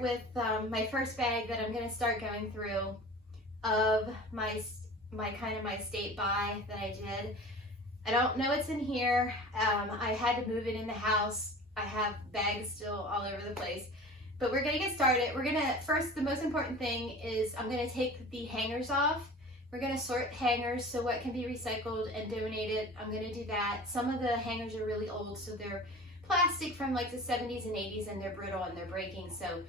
start with my first bag that I'm going to start going through of my estate buy that I did. I don't know what's in here. I had to move it in the house. I have bags still all over the place. But we're going to get started. We're going to, first, the most important thing is I'm going to take the hangers off. We're going to sort hangers, so what can be recycled and donated. I'm going to do that. Some of the hangers are really old, so they're plastic from like the 70s and 80s, and they're brittle and they're breaking. So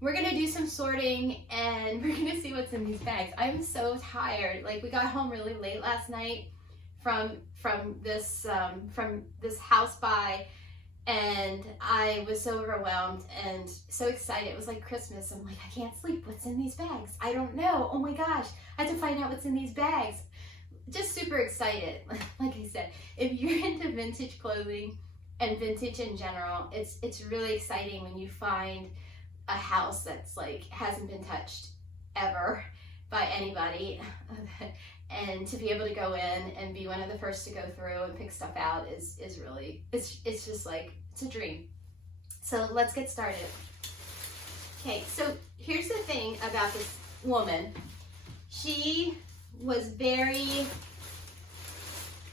we're going to do some sorting, and we're going to see what's in these bags. I'm so tired. Like, we got home really late last night from this house buy, and I was so overwhelmed and so excited. It was like Christmas. I'm like, I can't sleep. What's in these bags? I don't know. Oh my gosh, I have to find out what's in these bags. Just super excited. Like I said, if you're into vintage clothing and vintage in general, it's really exciting when you find a house that's like hasn't been touched ever by anybody. And to be able to go in and be one of the first to go through and pick stuff out is really, it's just like, it's a dream. So let's get started. Okay, so here's the thing about this woman. She was very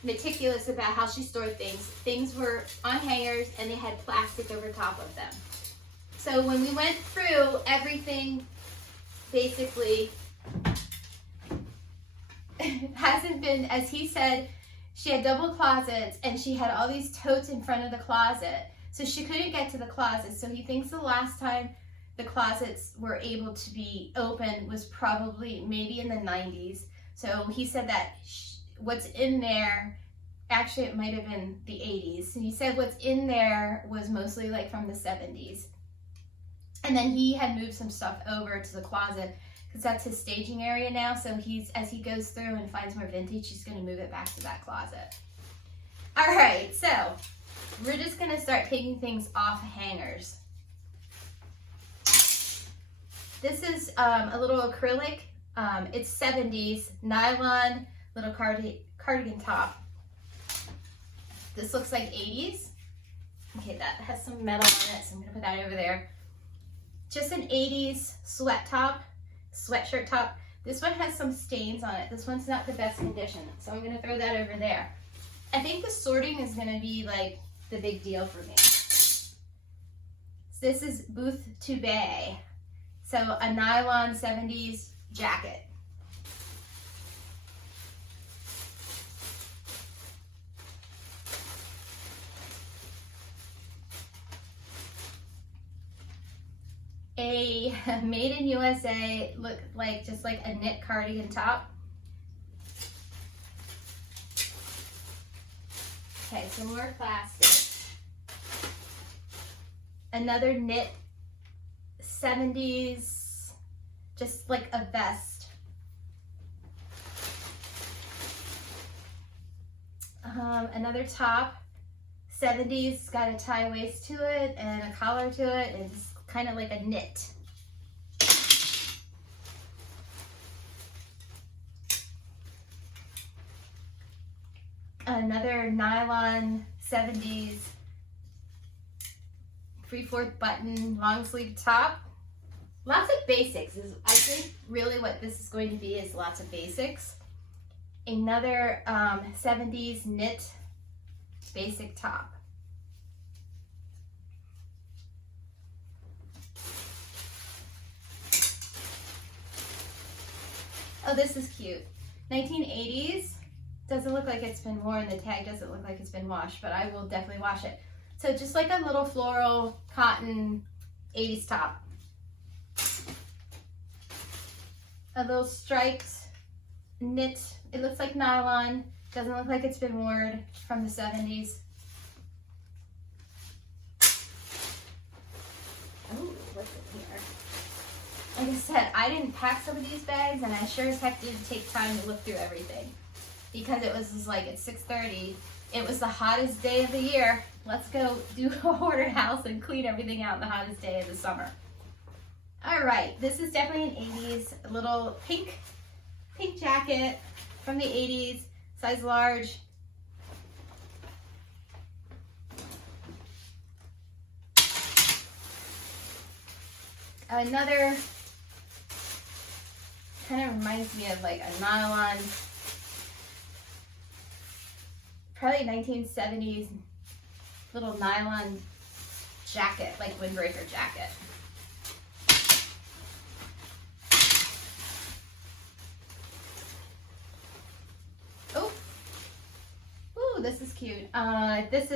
meticulous about how she stored things. Things were on hangers and they had plastic over top of them. So when we went through everything, basically, hasn't been, as he said, she had double closets and she had all these totes in front of the closet, so she couldn't get to the closet. So he thinks the last time the closets were able to be open was probably maybe in the 90s. So he said that what's in there, actually it might have been the 80s. And he said what's in there was mostly like from the 70s. And then he had moved some stuff over to the closet because that's his staging area now. So as he goes through and finds more vintage, he's going to move it back to that closet. All right, so we're just going to start taking things off hangers. This is a little acrylic. It's 70s nylon little cardigan top. This looks like 80s. Okay, that has some metal on it, so I'm going to put that over there. Just an 80s sweatshirt top. This one has some stains on it. This one's not the best condition, so I'm gonna throw that over there. I think the sorting is gonna be like the big deal for me. So this is Booth to Bay. So a nylon 70s jacket. A made in USA, look like just like a knit cardigan top. Okay, some more plastic. Another knit 70s, just like a vest. Another top, 70s, got a tie waist to it and a collar to it. It's kind of like a knit. Another nylon 70s 3/4 button long sleeve top. Lots of basics. I think really what this is going to be is lots of basics. Another 70s knit basic top. Oh, this is cute. 1980s. Doesn't look like it's been worn. The tag doesn't look like it's been washed, but I will definitely wash it. So just like a little floral cotton 80s top. A little striped knit. It looks like nylon. Doesn't look like it's been worn, from the 70s. Oh, what's in here? Like I said, I didn't pack some of these bags, and I sure as heck didn't take time to look through everything, because it was just like at 6:30. It was the hottest day of the year. Let's go do a hoarder house and clean everything out the hottest day of the summer. All right, this is definitely an 80s, a little pink jacket from the 80s, size large. Another kind of reminds me of like a nylon, probably 1970s little nylon jacket, like windbreaker jacket. Oh, ooh, this is cute. This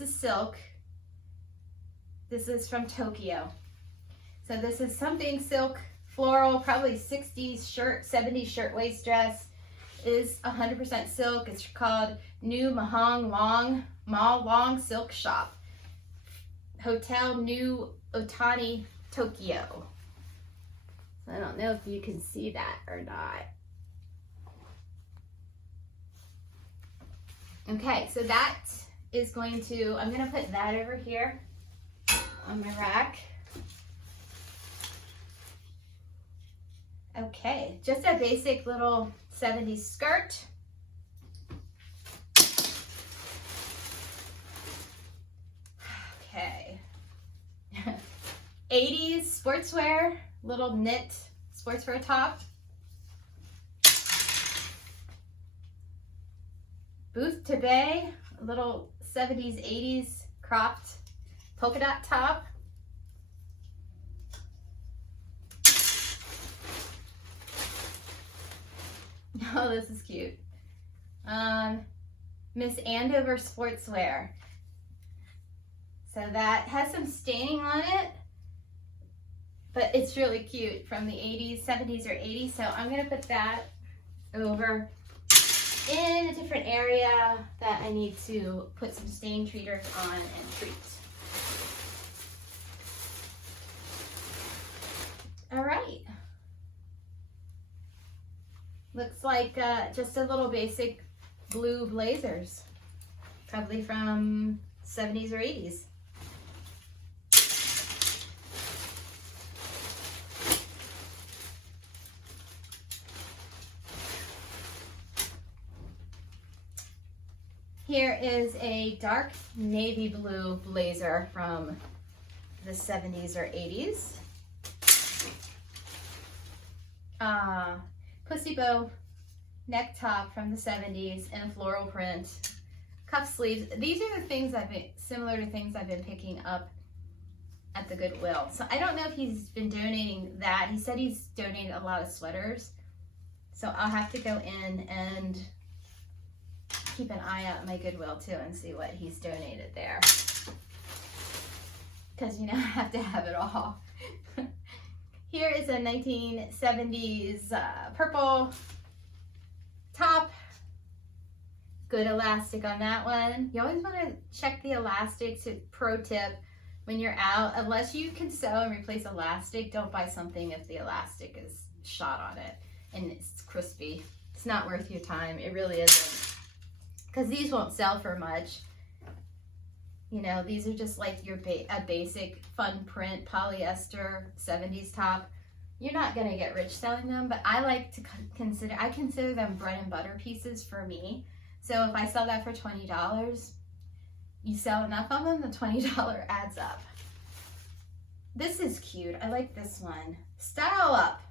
is silk. This is from Tokyo. So this is something silk, floral, probably 60s shirt, 70s shirtwaist dress. It is 100% silk. It's called New Mahong Long Silk Shop. Hotel New Otani, Tokyo. I don't know if you can see that or not. Okay, so that is going to, I'm going to put that over here on my rack. Okay, just a basic little 70s skirt. Okay. 80s sportswear, little knit sportswear top. Booth to Bay, a little 70s, 80s cropped polka dot top. Oh, this is cute. Miss Andover Sportswear. So that has some staining on it, but it's really cute, from the 80s, 70s, or 80s. So I'm gonna put that over in a different area that I need to put some stain treaters on and treat. All right. Looks like just a little basic blue blazers, probably from 70s or 80s. Here is a dark navy blue blazer from the 70s or 80s. Pussy bow neck top from the 70s in a floral print. Cuff sleeves. These are the things similar to things I've been picking up at the Goodwill. So I don't know if he's been donating that. He said he's donated a lot of sweaters. So I'll have to go in and keep an eye out at my Goodwill too and see what he's donated there. Because, you know, I have to have it all. Here is a 1970s purple top. Good elastic on that one. You always want to check the elastics. Pro tip, when you're out, unless you can sew and replace elastic, don't buy something if the elastic is shot on it and it's crispy. It's not worth your time. It really isn't. Because these won't sell for much. You know, these are just like your a basic fun print polyester 70s top. You're not going to get rich selling them, but I like to consider them bread and butter pieces for me. So if I sell that for $20, you sell enough of them, the $20 adds up. This is cute. I like this one. Style Up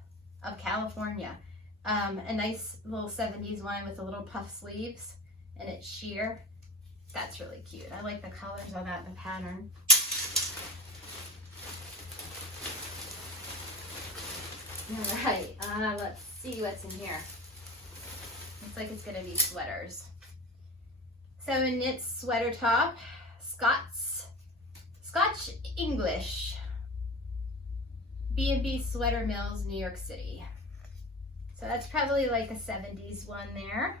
of California. A nice little 70s one with a little puff sleeves, and it's sheer. That's really cute. I like the colors on that and the pattern. All right, let's see what's in here. Looks like it's gonna be sweaters. So a knit sweater top, Scotch English, B&B Sweater Mills, New York City. So that's probably like a 70s one there.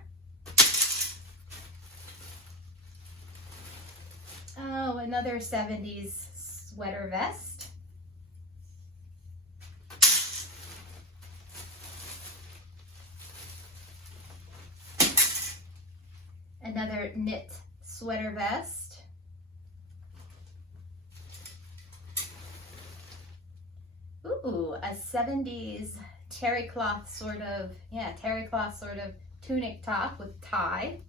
Oh, another 70s sweater vest. Another knit sweater vest. Ooh, a 70s terry cloth sort of tunic top with tie.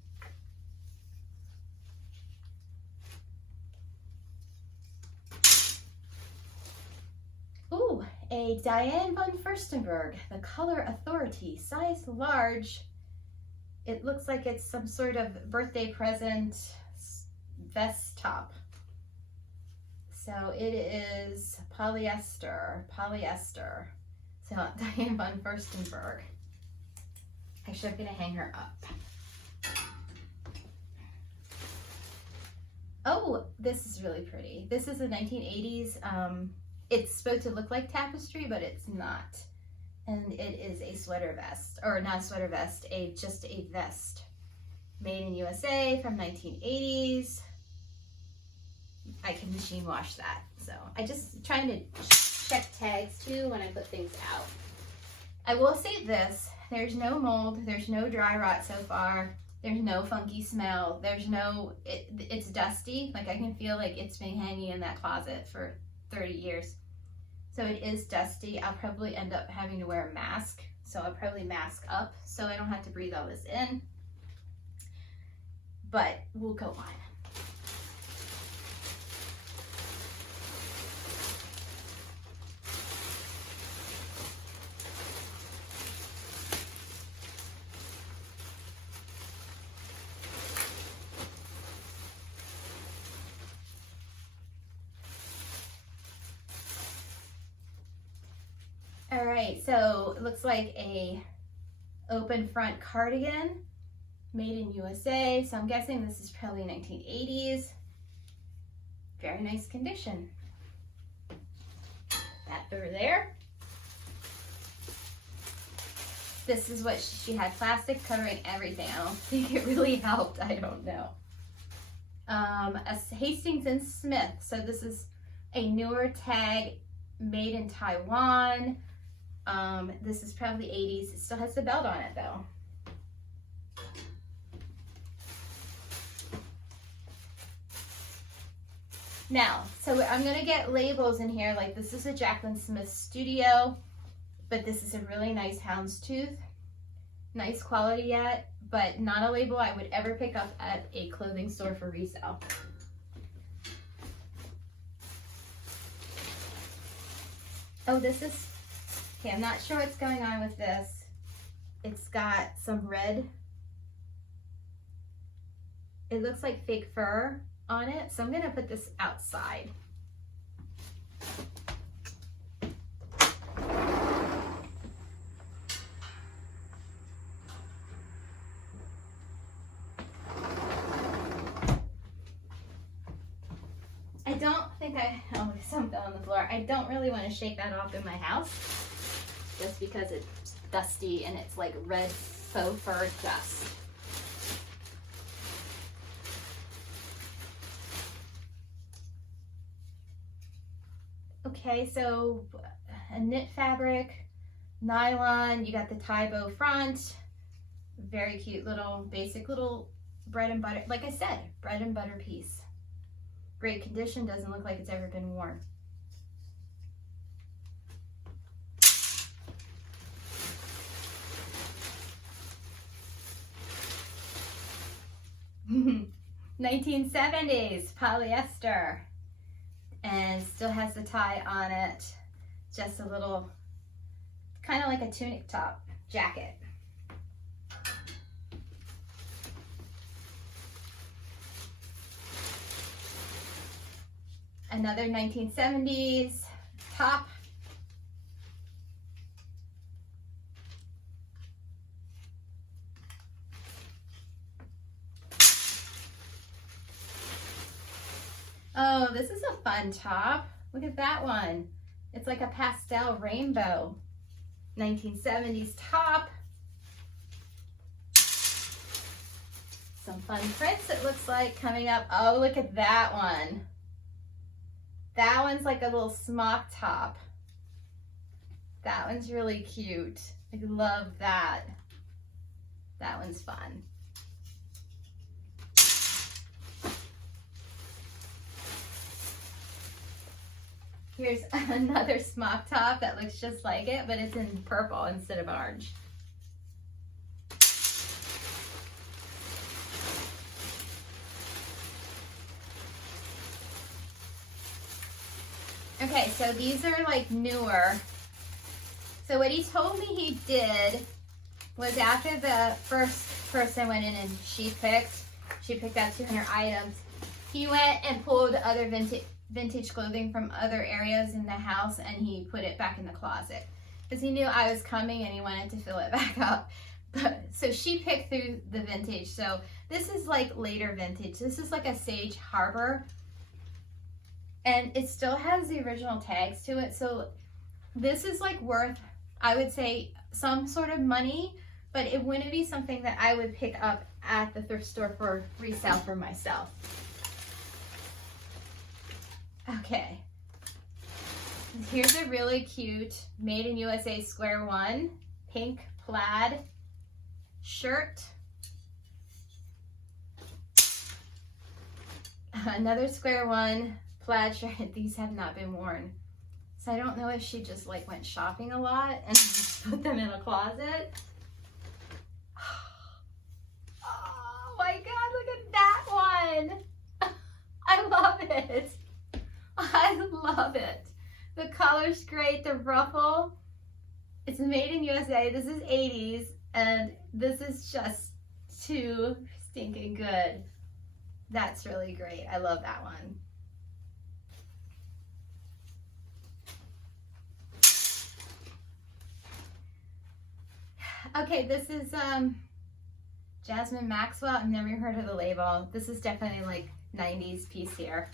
a Diane Von Furstenberg, the Color Authority, size large. It looks like it's some sort of birthday present vest top. So it is polyester. So Diane Von Furstenberg. Actually, I'm gonna hang her up. Oh, this is really pretty. This is a 1980s. It's supposed to look like tapestry, but it's not. And it is a sweater vest, or not a sweater vest, just a vest. Made in USA from 1980s. I can machine wash that. So I just trying to check tags too when I put things out. I will say this, there's no mold, there's no dry rot so far. There's no funky smell. There's no, it's dusty. Like I can feel like it's been hanging in that closet for 30 years. So it is dusty. I'll probably end up having to wear a mask. So I'll probably mask up so I don't have to breathe all this in. But we'll go on. All right, so it looks like a open front cardigan made in USA. So I'm guessing this is probably 1980s. Very nice condition. That over there. This is what she had, plastic covering everything. I don't think it really helped, I don't know. A Hastings and Smith. So this is a newer tag made in Taiwan. This is probably 80s. It still has the belt on it though. Now, so I'm gonna get labels in here, like this is a Jaclyn Smith Studio, but this is a really nice houndstooth. Nice quality yet, but not a label I would ever pick up at a clothing store for resale. Oh, this is, okay, I'm not sure what's going on with this. It's got some red, it looks like fake fur on it, so I'm gonna put this outside. I don't think oh, something on the floor. I don't really want to shake that off in my house just because it's dusty and it's like red faux fur dust. Okay, so a knit fabric, nylon, you got the tie bow front, very cute little, basic little bread and butter, like I said, bread and butter piece. Great condition, doesn't look like it's ever been worn. (1970s) polyester, and still has the tie on it, just a little, kind of like a tunic top jacket. Another 1970s top. Oh, this is a fun top. Look at that one. It's like a pastel rainbow. 1970s top. Some fun prints it looks like coming up. Oh, look at that one. That one's like a little smock top. That one's really cute. I love that. That one's fun. Here's another smock top that looks just like it, but it's in purple instead of orange. Okay, so these are like newer. So what he told me he did was after the first person went in and she picked out 200 items, he went and pulled other vintage clothing from other areas in the house and he put it back in the closet because he knew I was coming and he wanted to fill it back up. So she picked through the vintage. So this is like later vintage. This is like a Sage Harbor, and it still has the original tags to it. So this is like worth, I would say, some sort of money, but it wouldn't be something that I would pick up at the thrift store for resale for myself. Okay. Here's a really cute Made in USA Square One pink plaid shirt. Another Square One plaid shirt. These have not been worn. So I don't know if she just like went shopping a lot and just put them in a closet. Oh my God, look at that one. I love it. I love it. The color's great, the ruffle. It's made in USA. This is 80s, and this is just too stinking good. That's really great. I love that one. Okay, this is Jasmine Maxwell. I've never heard of the label. This is definitely like 90s piece here.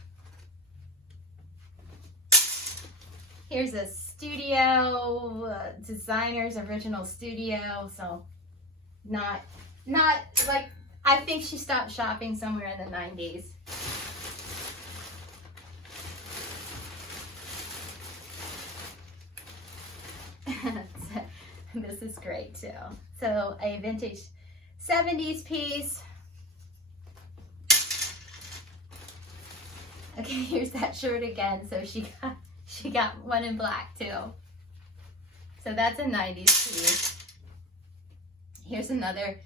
Here's a studio, designer's original studio. So not like, I think she stopped shopping somewhere in the 90s. This is great too. So a vintage 70s piece. Okay, here's that shirt again. So she got one in black too. So that's a 90s piece. Here's another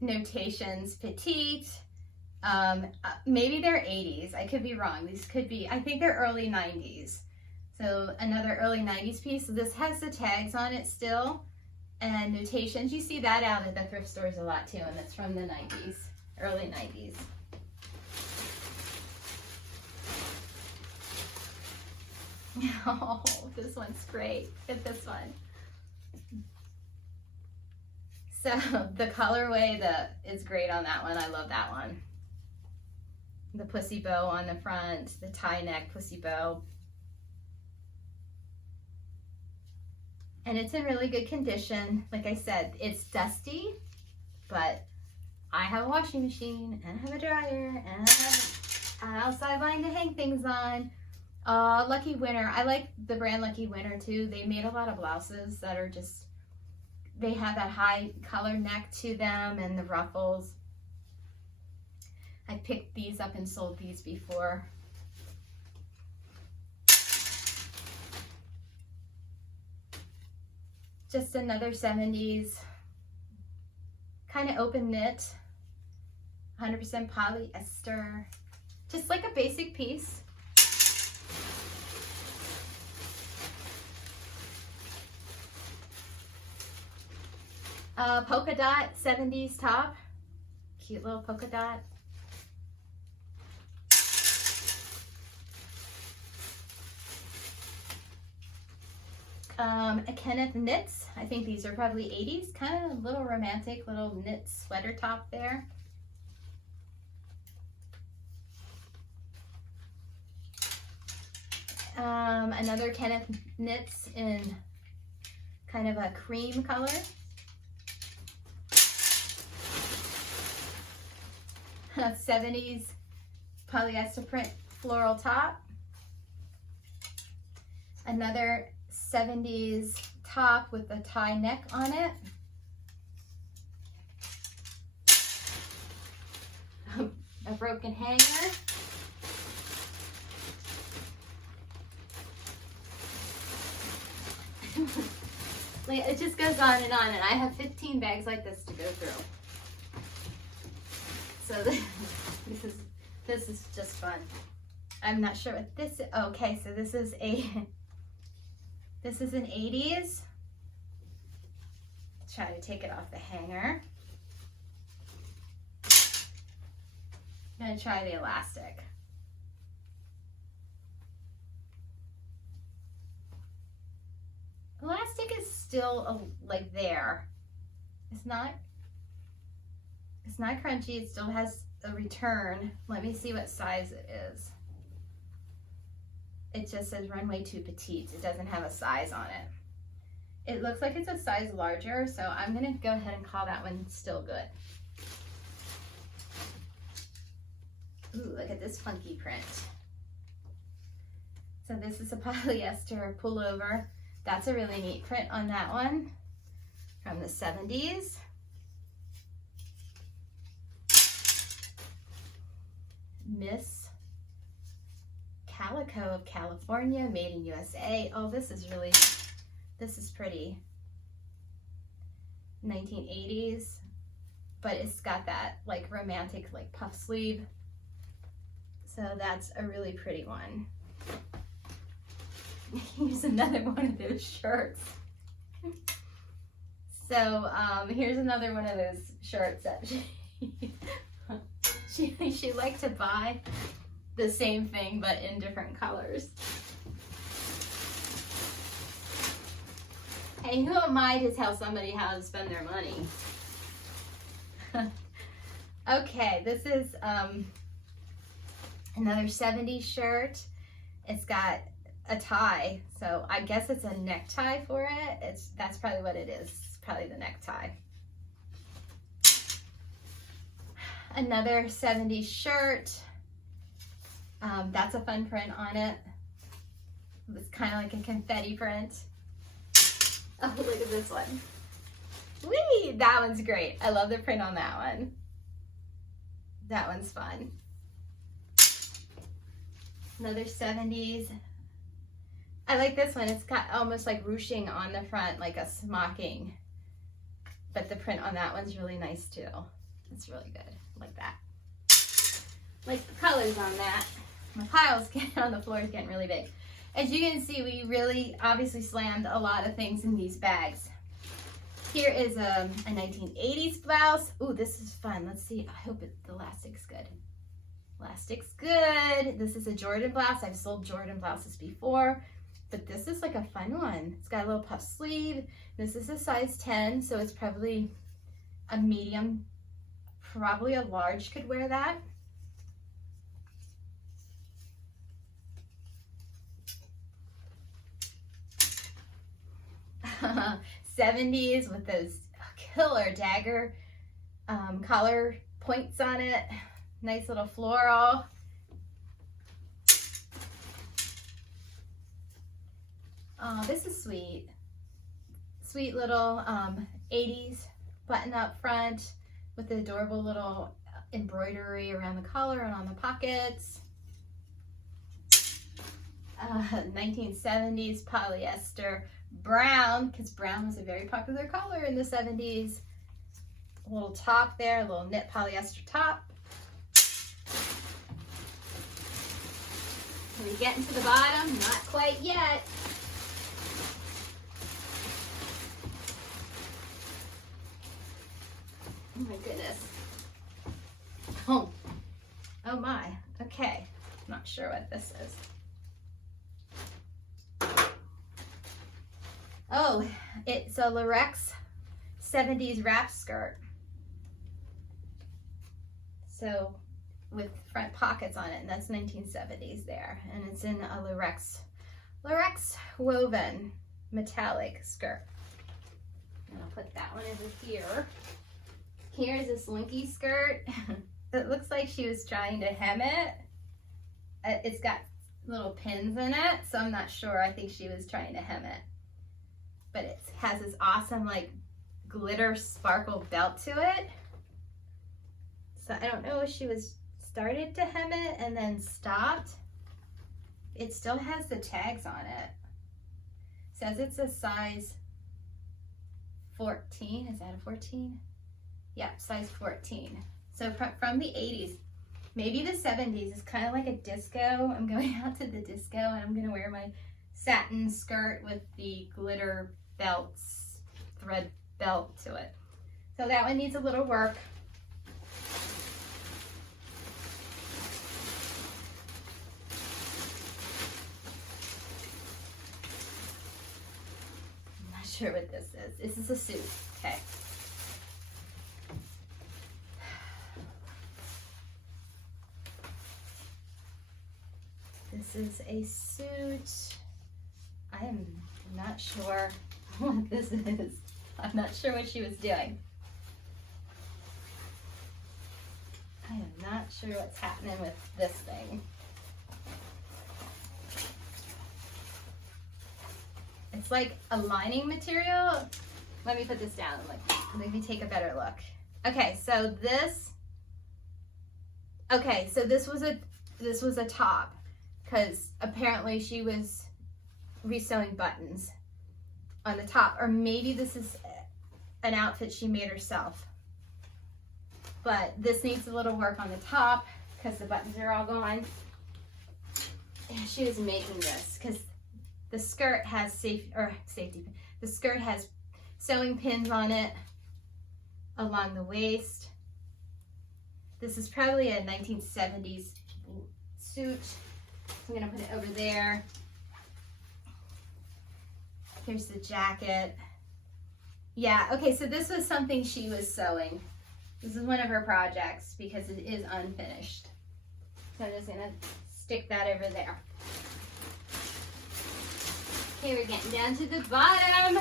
Notations Petite. Maybe they're 80s. I could be wrong. These could be, I think they're early 90s. So another early 90s piece. So this has the tags on it still. And Notations, you see that out at the thrift stores a lot too. And it's from the 90s, early 90s. Oh, this one's great. Look at this one. So the colorway is great on that one. I love that one. The pussy bow on the front, the tie neck pussy bow. And it's in really good condition. Like I said, it's dusty, but I have a washing machine and I have a dryer and I have an outside line to hang things on. Lucky Winner. I like the brand Lucky Winner too. They made a lot of blouses that are just, they have that high color neck to them and the ruffles. I picked these up and sold these before. Just another 70s kind of open knit, 100% polyester, just like a basic piece. Polka dot 70s top, cute little polka dot. A Kenneth Knits. I think these are probably 80s, kind of a little romantic little knit sweater top there. Another Kenneth Knits in kind of a cream color. A 70s polyester print floral top. Another 70s top with a tie neck on it. A broken hanger. Like, it just goes on, and I have 15 bags like this to go through. So this is just fun. I'm not sure what this is. Okay, so this is an 80s try to take it off the hanger. I'm gonna try the elastic. Elastic is still like there. It's not crunchy. It still has a return. Let me see what size it is. It just says runway 2 petite. It doesn't have a size on it. It looks like it's a size larger, so I'm gonna go ahead and call that one still good. Ooh, look at this funky print. So this is a polyester pullover. That's a really neat print on that one from the 70s. Miss Calico of California, made in USA. Oh, this is pretty. 1980s, but it's got that like romantic like puff sleeve. So that's a really pretty one. Here's another one of those shirts. So here's another one of those shirts that she liked to buy the same thing but in different colors. Hey, who am I to tell somebody how to spend their money? Okay, this is another 70s shirt. It's got a tie, so I guess it's a necktie for it. That's probably what it is. It's probably the necktie. Another 70s shirt. That's a fun print on it. It's kind of like a confetti print. Oh, look at this one. Whee! That one's great. I love the print on that one. That one's fun. Another 70s. I like this one. It's got almost like ruching on the front, like a smocking. But the print on that one's really nice too. It's really good. Like that. Like the colors on that. My pile's getting on the floor is getting really big. As you can see, we really obviously slammed a lot of things in these bags. Here is a 1980s blouse. Ooh, this is fun. Let's see. I hope the elastic's good. Elastic's good. This is a Jordan blouse. I've sold Jordan blouses before, but this is like a fun one. It's got a little puff sleeve. This is a size 10, so it's probably a medium. Probably a large could wear that. '70s with those killer dagger collar points on it. Nice little floral. Oh, this is sweet. Sweet little 80s button up front with the adorable little embroidery around the collar and on the pockets. 1970s polyester brown, because brown was a very popular color in the 70s. A little top there, a little knit polyester top. Are we getting to the bottom? Not quite yet. Oh my goodness. Oh my. Okay. Not sure what this is. Oh, it's a Lorex 70s wrap skirt. So with front pockets on it, and that's 1970s there. And it's in a Lorex woven metallic skirt. And I'll put that one over here. Here's a slinky skirt. It looks like she was trying to hem it. It's got little pins in it, so I'm not sure. I think she was trying to hem it. But it has this awesome like glitter sparkle belt to it. So I don't know if she was started to hem it and then stopped. It still has the tags on it. Says it's a size 14. Is that a 14? Yep, size 14. So from the 80s, maybe the 70s is kind of like a disco. I'm going out to the disco and I'm gonna wear my satin skirt with the glitter belts, thread belt to it. So that one needs a little work. I'm not sure what this is. This is a suit, okay. This is a suit. I am not sure what this is. I'm not sure what she was doing. I am not sure what's happening with this thing. It's like a lining material. Let me put this down and let me take a better look. Okay, so this was a top, because apparently she was resewing buttons on the top, or maybe this is an outfit she made herself. But this needs a little work on the top because the buttons are all gone. And she was making this because the skirt has the skirt has sewing pins on it along the waist. This is probably a 1970s suit. I'm gonna put it over there. Here's the jacket. Yeah, okay, so this was something she was sewing. This is one of her projects because it is unfinished. So I'm just gonna stick that over there. Okay, we're getting down to the bottom.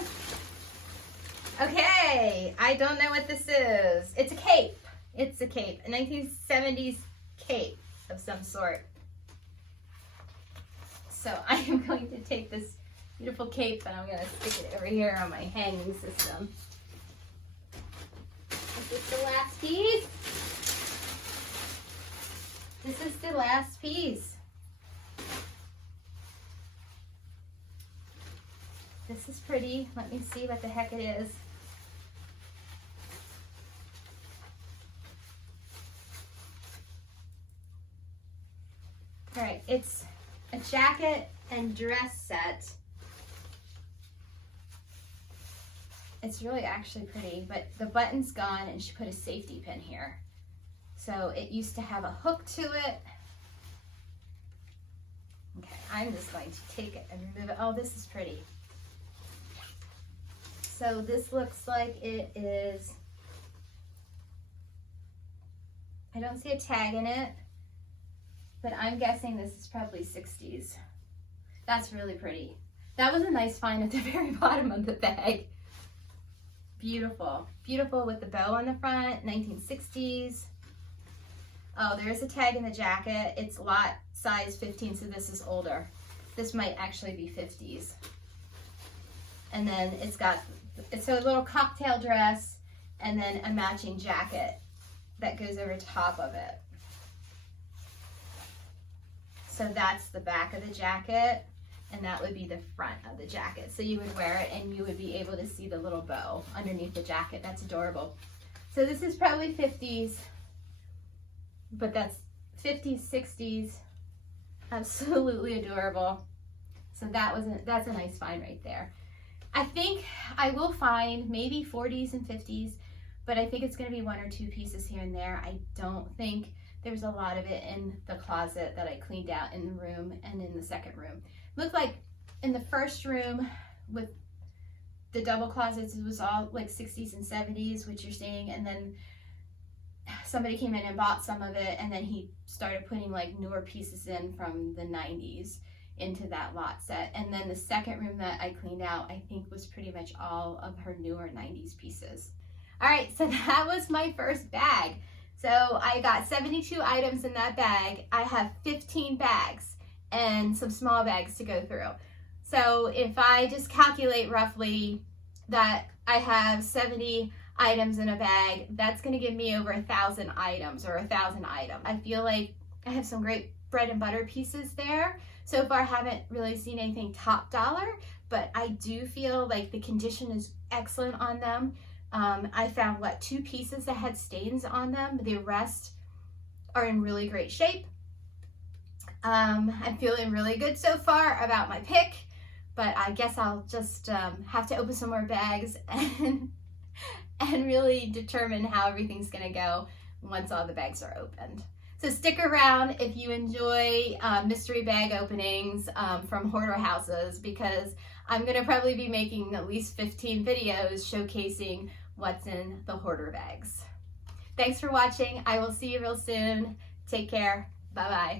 Okay, I don't know what this is. It's a cape. It's a cape, a 1970s cape of some sort. So I am going to take this beautiful cape and I'm going to stick it over here on my hanging system. Is this the last piece? This is the last piece. This is pretty. Let me see what the heck it is. All right, it's a jacket and dress set. It's really actually pretty, but the button's gone and she put a safety pin here. So it used to have a hook to it. Okay, I'm just going to take it and remove it. Oh, this is pretty. So this looks like it is, I don't see a tag in it, but I'm guessing this is probably 60s. That's really pretty. That was a nice find at the very bottom of the bag. Beautiful. Beautiful with the bow on the front, 1960s. Oh, there's a tag in the jacket. It's lot size 15, so this is older. This might actually be 50s. And then it's a little cocktail dress and then a matching jacket that goes over top of it. So that's the back of the jacket, and that would be the front of the jacket. So you would wear it and you would be able to see the little bow underneath the jacket. That's adorable. So this is probably 50s, but that's 50s, 60s. Absolutely adorable. So that's a nice find right there. I think I will find maybe 40s and 50s, but I think it's going to be one or two pieces here and there. I don't think there's a lot of it in the closet that I cleaned out in the room and in the second room. Looked like in the first room with the double closets, it was all like 60s and 70s, which you're seeing, and then somebody came in and bought some of it, and then he started putting like newer pieces in from the 90s into that lot set. And then the second room that I cleaned out, I think was pretty much all of her newer 90s pieces. All right, so that was my first bag. So I got 72 items in that bag. I have 15 bags and some small bags to go through. So if I just calculate roughly that I have 70 items in a bag, that's gonna give me over 1,000 items or 1,000 items. I feel like I have some great bread and butter pieces there. So far I haven't really seen anything top dollar, but I do feel like the condition is excellent on them. I found 2 pieces that had stains on them. The rest are in really great shape. I'm feeling really good so far about my pick, but I guess I'll just have to open some more bags and and really determine how everything's gonna go once all the bags are opened. So stick around if you enjoy mystery bag openings from hoarder houses, because I'm gonna probably be making at least 15 videos showcasing what's in the hoarder bags. Thanks for watching. I will see you real soon. Take care. Bye-bye.